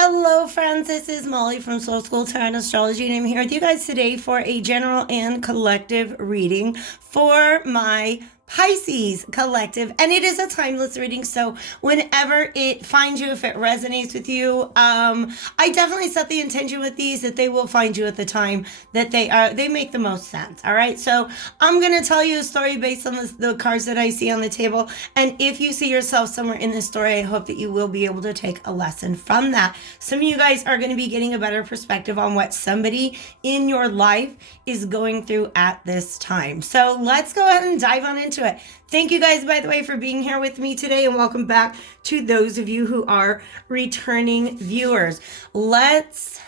Hello, friends. This is Molly from Soul School Tarot and Astrology, and I'm here with you guys today for a general and collective reading for my Pisces collective. And it is a timeless reading, so whenever it finds you, if it resonates with you, I definitely set the intention with these that they will find you at the time that they make the most sense. All right, so I'm gonna tell you a story based on the cards that I see on the table, and if you see yourself somewhere in this story, I hope that you will be able to take a lesson from that. Some of you guys are going to be getting a better perspective on what somebody in your life is going through at this time. So let's go ahead and dive on into it. Thank you guys, by the way, for being here with me today, and welcome back to those of you who are returning viewers. Let's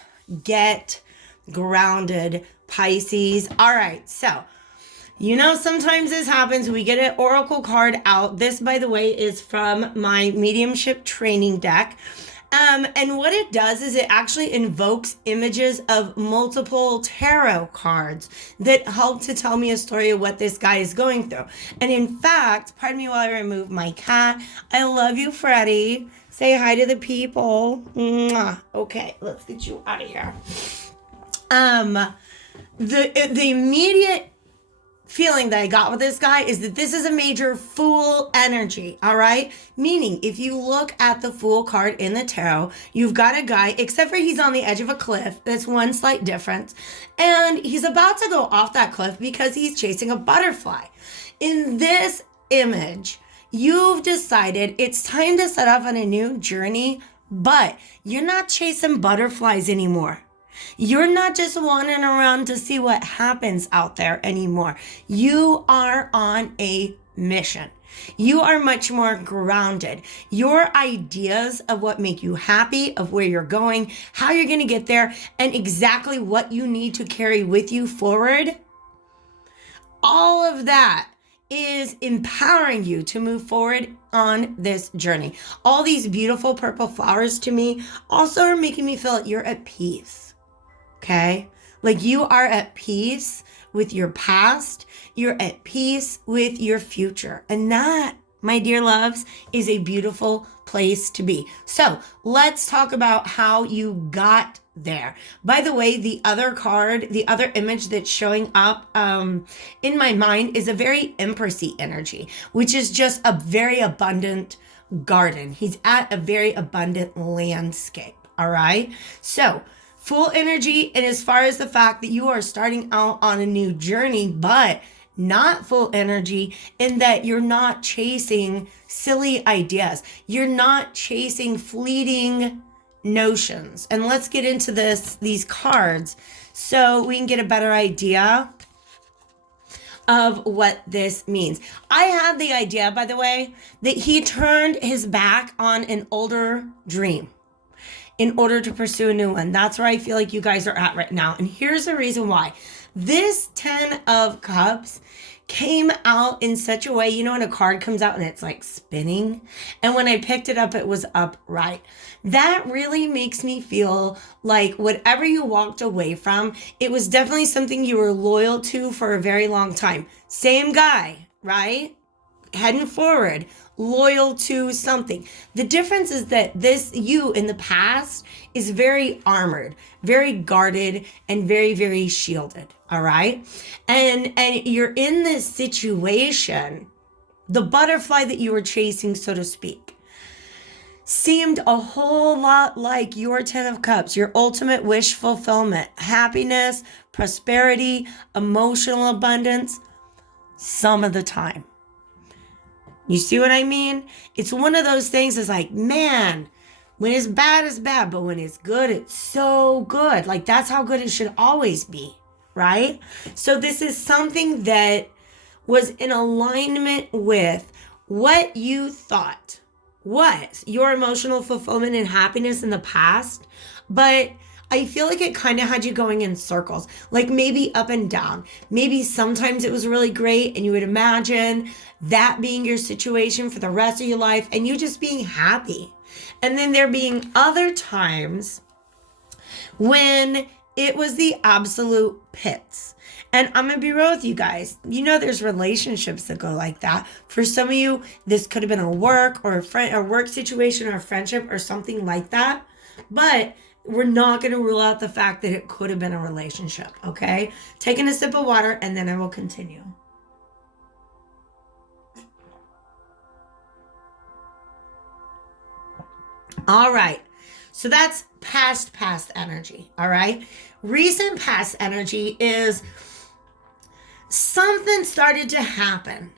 get grounded, Pisces. All right, so sometimes this happens. We get an oracle card out. This, by the way, is from my mediumship training deck. And what it does is it actually invokes images of multiple tarot cards that help to tell me a story of what this guy is going through. And in fact, pardon me while I remove my cat. I love you, Freddie. Say hi to the people. Mwah. Okay, let's get you out of here. The immediate feeling that I got with this guy is that this is a major Fool energy, all right? Meaning, if you look at the Fool card in the tarot, you've got a guy, except for he's on the edge of a cliff. That's one slight difference. And he's about to go off that cliff because he's chasing a butterfly. In this image, you've decided it's time to set off on a new journey, but you're not chasing butterflies anymore. You're not just wandering around to see what happens out there anymore. You are on a mission. You are much more grounded. Your ideas of what make you happy, of where you're going, how you're going to get there, and exactly what you need to carry with you forward, all of that is empowering you to move forward on this journey. All these beautiful purple flowers to me also are making me feel like you're at peace. Okay? Like you are at peace with your past. You're at peace with your future. And that, my dear loves, is a beautiful place to be. So let's talk about how you got there. By the way, the other card, the other image that's showing up in my mind is a very Empressy energy, which is just a very abundant garden. He's at a very abundant landscape. All right? So Fool energy, and as far as the fact that you are starting out on a new journey, but not Fool energy in that you're not chasing silly ideas. You're not chasing fleeting notions. And let's get into these cards so we can get a better idea of what this means. I had the idea, by the way, that he turned his back on an older dream in order to pursue a new one. That's where I feel like you guys are at right now. And here's the reason why. This 10 of Cups came out in such a way, when a card comes out and it's like spinning, and when I picked it up, it was upright. That really makes me feel like whatever you walked away from, it was definitely something you were loyal to for a very long time. Same guy, right? Heading forward, loyal to something. The difference is that this you in the past is very armored, very guarded, and very, very shielded. All right. And you're in this situation, the butterfly that you were chasing, so to speak, seemed a whole lot like your 10 of Cups, your ultimate wish fulfillment, happiness, prosperity, emotional abundance, some of the time. You see what I mean? It's one of those things that's like, man, when it's bad, but when it's good, it's so good. Like that's how good it should always be, right? So this is something that was in alignment with what you thought was your emotional fulfillment and happiness in the past, but I feel like it kind of had you going in circles, like maybe up and down. Maybe sometimes it was really great and you would imagine that being your situation for the rest of your life and you just being happy. And then there being other times when it was the absolute pits. And I'm going to be real with you guys. There's relationships that go like that. For some of you, this could have been a work or a friend or work situation or a friendship or something like that. But we're not going to rule out the fact that it could have been a relationship, okay? Taking a sip of water, and then I will continue. All right. So that's past energy, all right? Recent past energy is something started to happen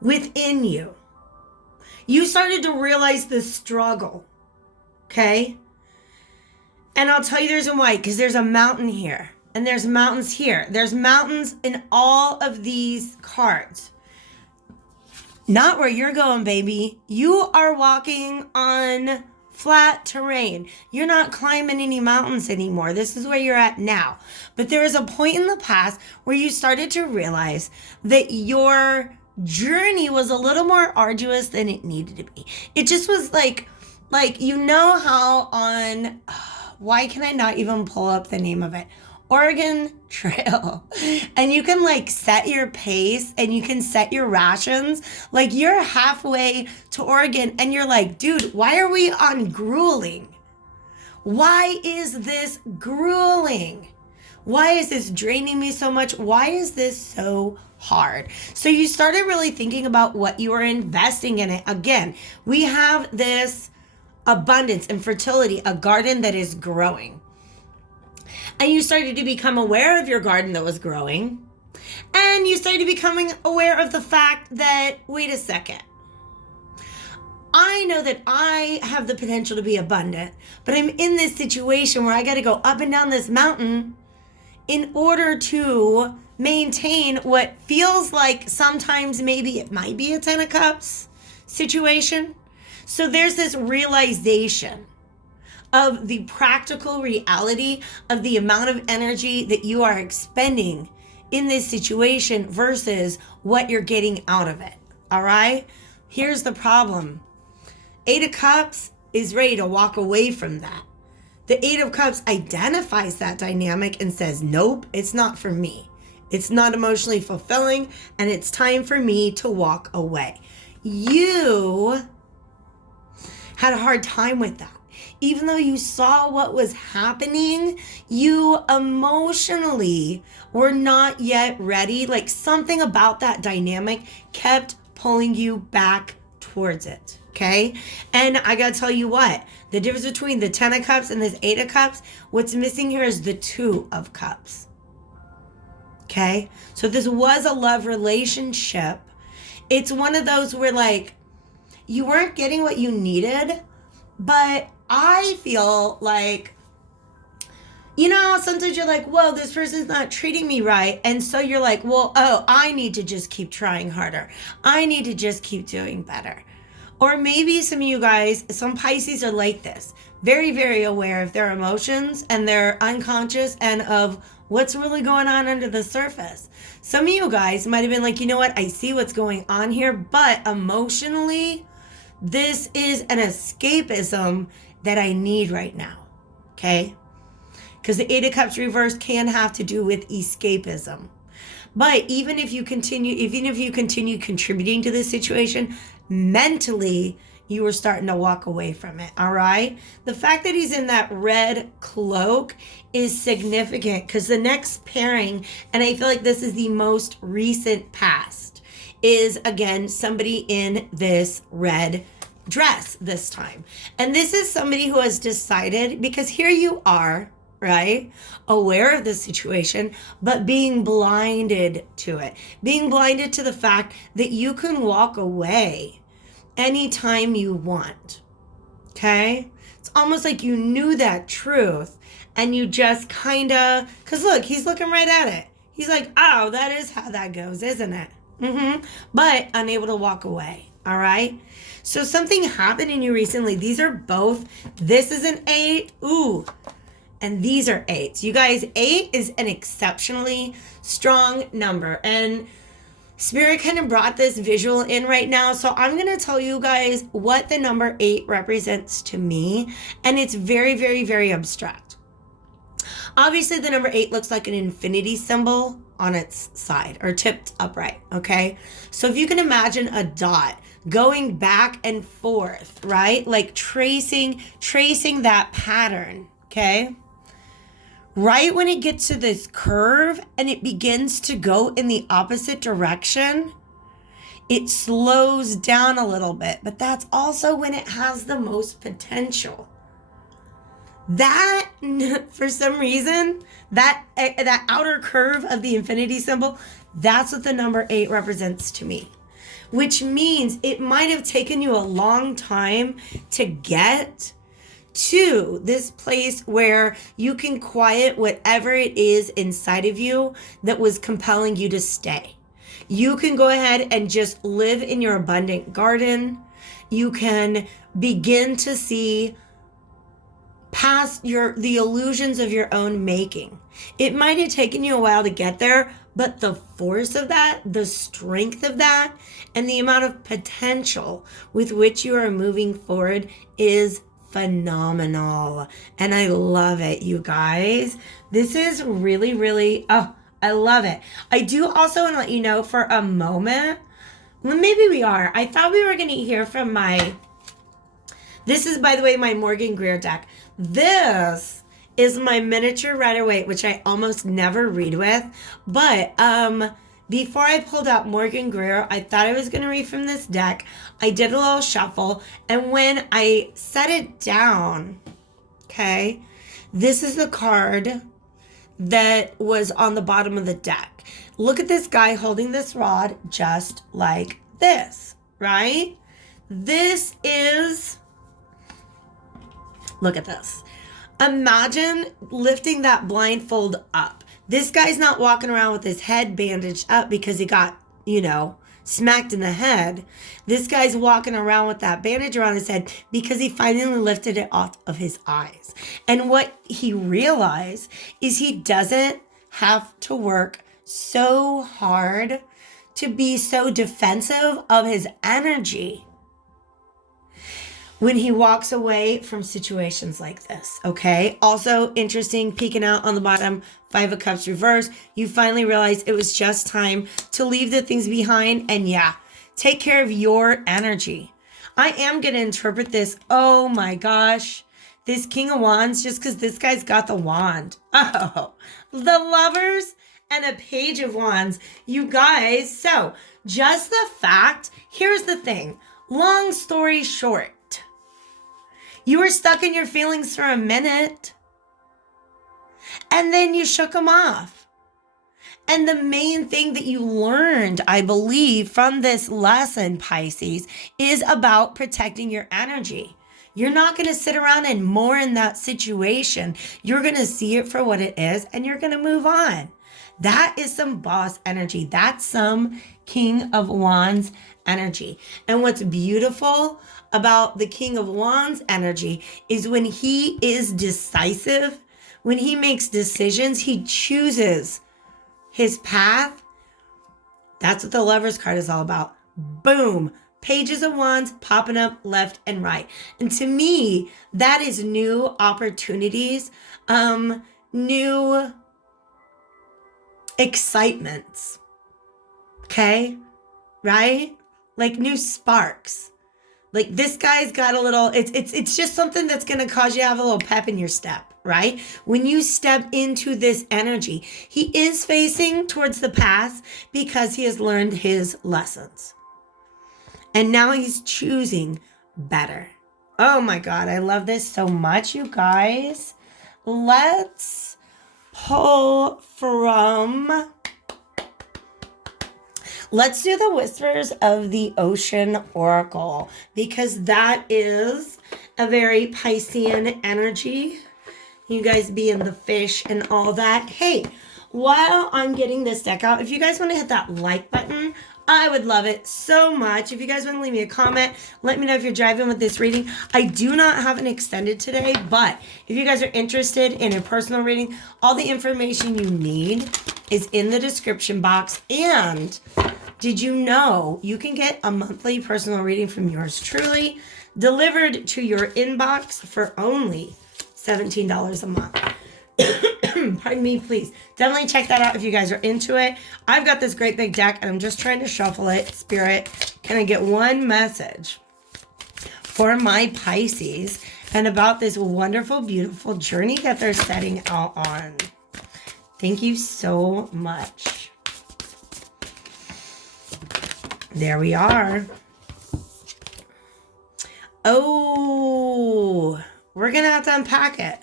within you. You started to realize the struggle, okay? And I'll tell you the reason why, because there's a mountain here, and there's mountains here. There's mountains in all of these cards. Not where you're going, baby. You are walking on flat terrain. You're not climbing any mountains anymore. This is where you're at now. But there was a point in the past where you started to realize that your journey was a little more arduous than it needed to be. It just was like you know how on, why can I not even pull up the name of it? Oregon Trail. And you can like set your pace and you can set your rations. Like you're halfway to Oregon and you're like, dude, why are we on grueling? Why is this grueling? Why is this draining me so much? Why is this so hard? So you started really thinking about what you are investing in it. Again, we have this abundance and fertility, a garden that is growing. And you started to become aware of your garden that was growing. And you started becoming aware of the fact that, wait a second, I know that I have the potential to be abundant, but I'm in this situation where I got to go up and down this mountain in order to maintain what feels like sometimes maybe it might be a 10 of Cups situation. So there's this realization of the practical reality of the amount of energy that you are expending in this situation versus what you're getting out of it. All right? Here's the problem. 8 of Cups is ready to walk away from that. The 8 of Cups identifies that dynamic and says, nope, it's not for me. It's not emotionally fulfilling, and it's time for me to walk away. You had a hard time with that. Even though you saw what was happening, you emotionally were not yet ready. Like something about that dynamic kept pulling you back towards it. Okay. And I got to tell you what, the difference between the 10 of Cups and this 8 of Cups, what's missing here is the 2 of Cups. Okay. So this was a love relationship. It's one of those where like you weren't getting what you needed, but I feel like, you know, sometimes you're like, whoa, this person's not treating me right. And so you're like, well, oh, I need to just keep trying harder. I need to just keep doing better. Or maybe some of you guys, some Pisces are like this, very, very aware of their emotions and they're unconscious and of what's really going on under the surface. Some of you guys might have been like, you know what, I see what's going on here, but emotionally, this is an escapism that I need right now, okay? Because the 8 of Cups reversed can have to do with escapism. But even if you continue contributing to this situation, mentally, you were starting to walk away from it, all right? The fact that he's in that red cloak is significant because the next pairing, and I feel like this is the most recent past, is again somebody in this red dress this time. And this is somebody who has decided, because here you are, right? Aware of the situation, but being blinded to it. Being blinded to the fact that you can walk away anytime you want. Okay? It's almost like you knew that truth and you just kind of, because look, he's looking right at it. He's like, oh, that is how that goes, isn't it? But unable to walk away. All right? So something happened in you recently. These are both, this is an 8. Ooh. And these are 8s. You guys, 8 is an exceptionally strong number. And Spirit kind of brought this visual in right now. So I'm going to tell you guys what the number 8 represents to me. And it's very, very, very abstract. Obviously, the number 8 looks like an infinity symbol on its side or tipped upright, okay? So if you can imagine a dot going back and forth, right? Like tracing that pattern, okay? Right when it gets to this curve and it begins to go in the opposite direction, it slows down a little bit, but that's also when it has the most potential. That, for some reason, that outer curve of the infinity symbol, that's what the number 8 represents to me. Which means it might have taken you a long time to get to this place where you can quiet whatever it is inside of you that was compelling you to stay. You can go ahead and just live in your abundant garden. You can begin to see past the illusions of your own making. It might have taken you a while to get there, but the force of that, the strength of that, and the amount of potential with which you are moving forward is phenomenal. And I love it, you guys. This is really, really, I love it. I do also want to let you know for a moment, maybe we are. I thought we were going to hear from this is, by the way, my Morgan Greer deck. This is my miniature Rider-Waite, which I almost never read with. But before I pulled out Morgan Greer, I thought I was going to read from this deck. I did a little shuffle. And when I set it down, okay, this is the card that was on the bottom of the deck. Look at this guy holding this rod just like this, right? This is... Look at this. Imagine lifting that blindfold up. This guy's not walking around with his head bandaged up because he got, smacked in the head. This guy's walking around with that bandage around his head because he finally lifted it off of his eyes. And what he realized is he doesn't have to work so hard to be so defensive of his energy when he walks away from situations like this, okay? Also interesting, peeking out on the bottom, 5 of Cups reverse. You finally realize it was just time to leave the things behind and take care of your energy. I am going to interpret this, oh my gosh, this King of Wands, just because this guy's got the wand. Oh, the Lovers and a Page of Wands. You guys, so just the fact, here's the thing, long story short, you were stuck in your feelings for a minute, and then you shook them off. And the main thing that you learned, I believe, from this lesson, Pisces, is about protecting your energy. You're not going to sit around and mourn that situation. You're going to see it for what it is, and you're going to move on. That is some boss energy. That's some King of Wands energy. And what's beautiful about the King of Wands energy is when he is decisive, when he makes decisions, he chooses his path. That's what the Lovers card is all about. Boom. Pages of Wands popping up left and right. And to me, that is new opportunities, new excitements. Okay? Right? Like new sparks. Like this guy's got a little, it's just something that's going to cause you to have a little pep in your step, right? When you step into this energy, he is facing towards the past because he has learned his lessons. And now he's choosing better. Oh my God, I love this so much, you guys. Let's pull from... Let's do the Whispers of the Ocean Oracle, because that is a very Piscean energy. You guys being the fish and all that. Hey, while I'm getting this deck out, if you guys want to hit that like button, I would love it so much. If you guys want to leave me a comment, let me know if you're driving with this reading. I do not have an extended today, but if you guys are interested in a personal reading, all the information you need is in the description box. And did you know you can get a monthly personal reading from yours truly delivered to your inbox for only $17 a month? Pardon me, please. Definitely check that out if you guys are into it. I've got this great big deck and I'm just trying to shuffle it. Spirit, Can I get one message for my Pisces and about this wonderful, beautiful journey that they're setting out on? Thank you so much. There we are. Oh, we're going to have to unpack it.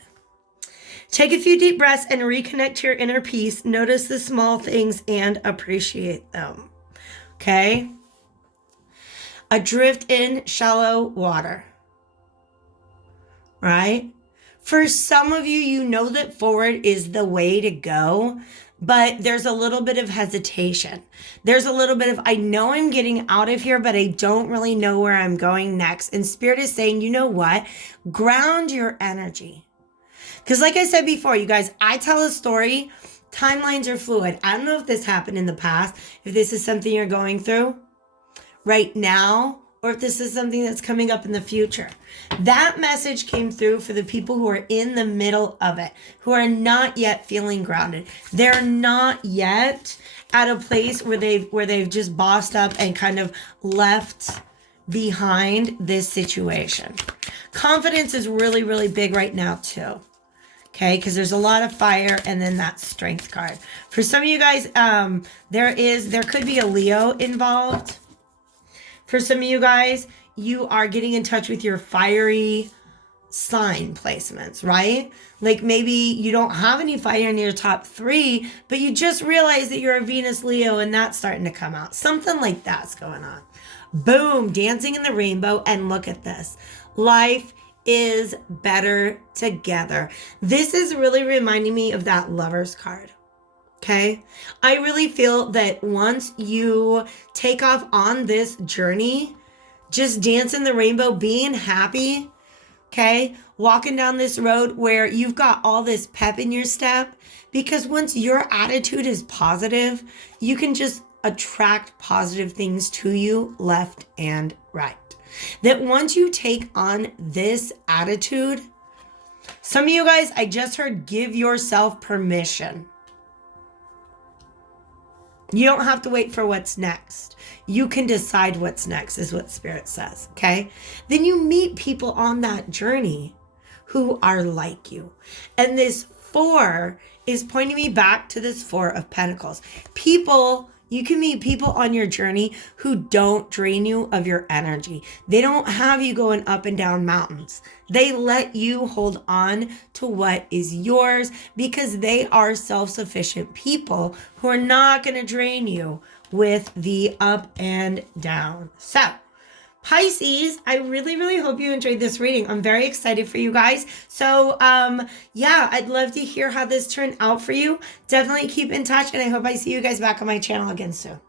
Take a few deep breaths and reconnect to your inner peace. Notice the small things and appreciate them. Okay? Adrift in shallow water. Right? For some of you, you know that forward is the way to go, but there's a little bit of hesitation. There's a little bit of, I know I'm getting out of here, but I don't really know where I'm going next. And Spirit is saying, you know what? Ground your energy. Because like I said before, you guys, I tell a story. Timelines are fluid. I don't know if this happened in the past, if this is something you're going through right now, or if this is something that's coming up in the future. That message came through for the people who are in the middle of it, who are not yet feeling grounded. They're not yet at a place where they've just bossed up and kind of left behind this situation. Confidence is really, really big right now too. Okay, because there's a lot of fire and then that strength card. For some of you guys, there could be a Leo involved. For some of you guys, you are getting in touch with your fiery sign placements, right? Like maybe you don't have any fire in your top 3, but you just realize that you're a Venus Leo and that's starting to come out. Something like that's going on. Boom, dancing in the rainbow. And look at this. Life is better together. This is really reminding me of that Lovers card. Okay. I really feel that once you take off on this journey, just dance in the rainbow, being happy. Okay. Walking down this road where you've got all this pep in your step, because once your attitude is positive, you can just attract positive things to you left and right. That once you take on this attitude, some of you guys, I just heard, give yourself permission. You don't have to wait for what's next. You can decide what's next, is what Spirit says, okay? Then you meet people on that journey who are like you. And this 4 is pointing me back to this 4 of Pentacles. You can meet people on your journey who don't drain you of your energy. They don't have you going up and down mountains. They let you hold on to what is yours because they are self-sufficient people who are not going to drain you with the up and down. So, Pisces, I really, really hope you enjoyed this reading. I'm very excited for you guys. So, yeah, I'd love to hear how this turned out for you. Definitely keep in touch, and I hope I see you guys back on my channel again soon.